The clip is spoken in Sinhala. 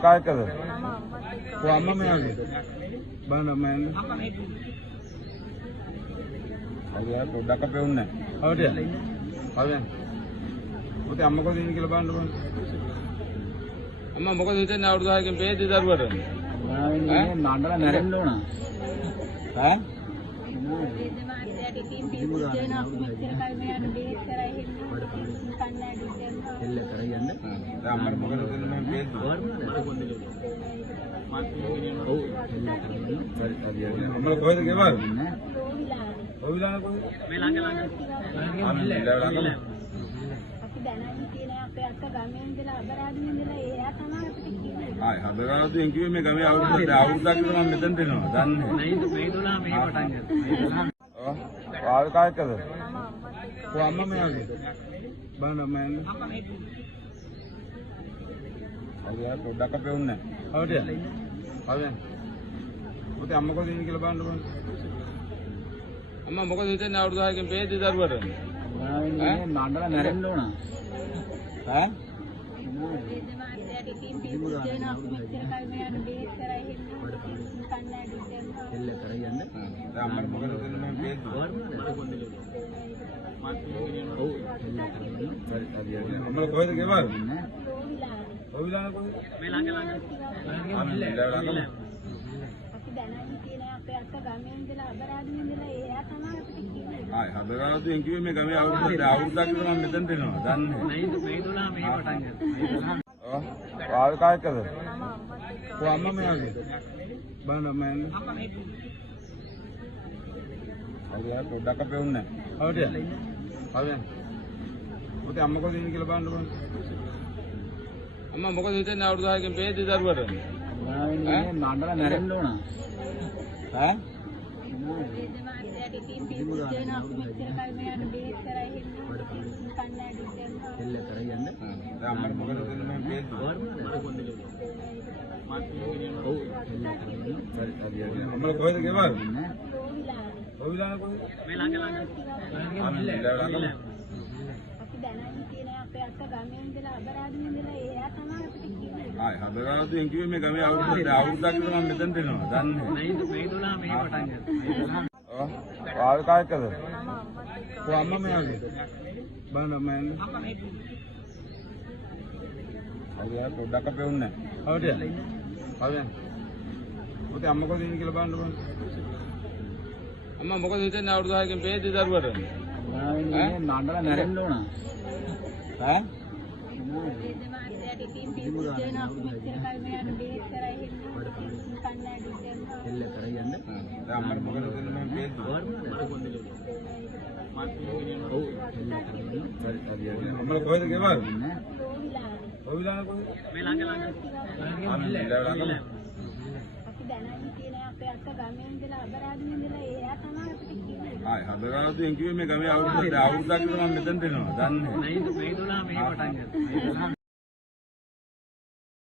काय कर අම්මා මෙයාගේ බලන්න මම අද පොඩ්ඩක් අපේ උන්නේ හවුද හවුද පුතේ අම්මා කොහෙද ඉන්නේ කියලා බලන්න බලන්න අම්මා මොකද හිතන්නේ අවුරුදු 6කින් බේද දරුවට නඩලා නැරෙන්න ඕන ඈ එල්ල කරා යන්න දැන් අම්මට මොකද හිතන්නේ මම බේද ඔව් අම්මලා කොහෙද ගෙවල් ඔවිලාන කොහෙද මේ ළඟ දැනන්නේ තියෙන අපේ අත්ත ගමේ ඉඳලා අබරාදින් ඉඳලා එයා තමයි අපිට කිව්වේ. ආයි හදගාවුන් කිව්වේ මේ ගමේ අවුරුද්දක් ඉඳලා මම මෙතනට එනවා. දන්නේ. මේ 12 මෙහෙ පටන් ගත්තා. ඔව් काय कर අම්මා මෙයාගේ බලන්න මම අද පොඩ්ඩක් අපේ උන්නේ හවුද හවුද පුතේ අම්මා කොහෙද ඉන්නේ කියලා බලන්න බලන්න අම්මා මොකද හිතන්නේ අවුරුදු 6කින් බේද දරුවට නඩලා නැරෙන්න ඕන ඈ එල්ල කරා යන්න දැන් අම්මට මොකද හිතන්නේ මම බේද ඔව් අම්මලා කොහෙද ගෙවල් ඔවිලාන කොහෙද මේ ළඟ දැනන්නේ තියෙන අපේ අත්ත ගමේ ඉඳලා අබරාදින් ඉඳලා එයා තමයි අපිට කිව්වේ. ආයි හදගාවුන් කිව්වේ මේ ගමේ අවුරුද්දක් ඉඳලා මම මෙතනට එනවා. දන්නේ. මේ 12 මෙහෙ පටන් ගත්තා. ඔව් काय कर අම්මා මෙයාගේ බලන්න මම අද පොඩ්ඩක් අපේ උන්නේ හවුද හවුද පුතේ අම්මා කොහෙද ඉන්නේ කියලා බලන්න බලන්න අම්මා මොකද හිතන්නේ අවුරුදු 6කින් බේද දරුවට නඩලා නැරෙන්න ඕන ඈ එල්ල කරා යන්න දැන් අම්මට මොකද හිතන්නේ මම බේද ඔව් අම්මලා කොහෙද ගෙවල් ඔවිලාන කොහෙද මේ ළඟ දැනන්නේ තියෙන අපේ අත්ත ගමේ ඉඳලා අබරාදින් ඉඳලා එයා තමයි අපිට කිව්වේ. ආයි හදගාවුන් කිව්වේ මේ ගමේ අවුරුද්දක් ඉඳලා මම මෙතනට එනවා. දන්නේ. මේ 12 මෙහෙ පටන් ගත්තා. ඔව් काय कर අම්මා මෙයාගේ බලන්න මම අද පොඩ්ඩක් අපේ උන්නේ හවුද හවුද පුතේ අම්මා කොහෙද ඉන්නේ කියලා බලන්න බලන්න අම්මා මොකද හිතන්නේ අවුරුදු 6කින් බේද දරුවට නඩලා නැරෙන්න ඕන ඈ එල්ල කරා යන්න දැන් අම්මට මොකද හිතන්නේ මම බේද ඔව් අම්මලා කොහෙද ගෙවල් ඔවිලාන කොහෙද මේ ළඟ දැනන්නේ තියෙන අපේ අත්ත ගමේ ඉඳලා අබරාදින් ඉඳලා එයා තමයි අපිට කිව්වේ. ආයි හදගාවුන් කිව්වේ මේ ගමේ අවුරුද්දක් ඉඳලා මම මෙතනට එනවා. දන්නේ. මේ 12 මෙහෙ පටන් ගත්තා.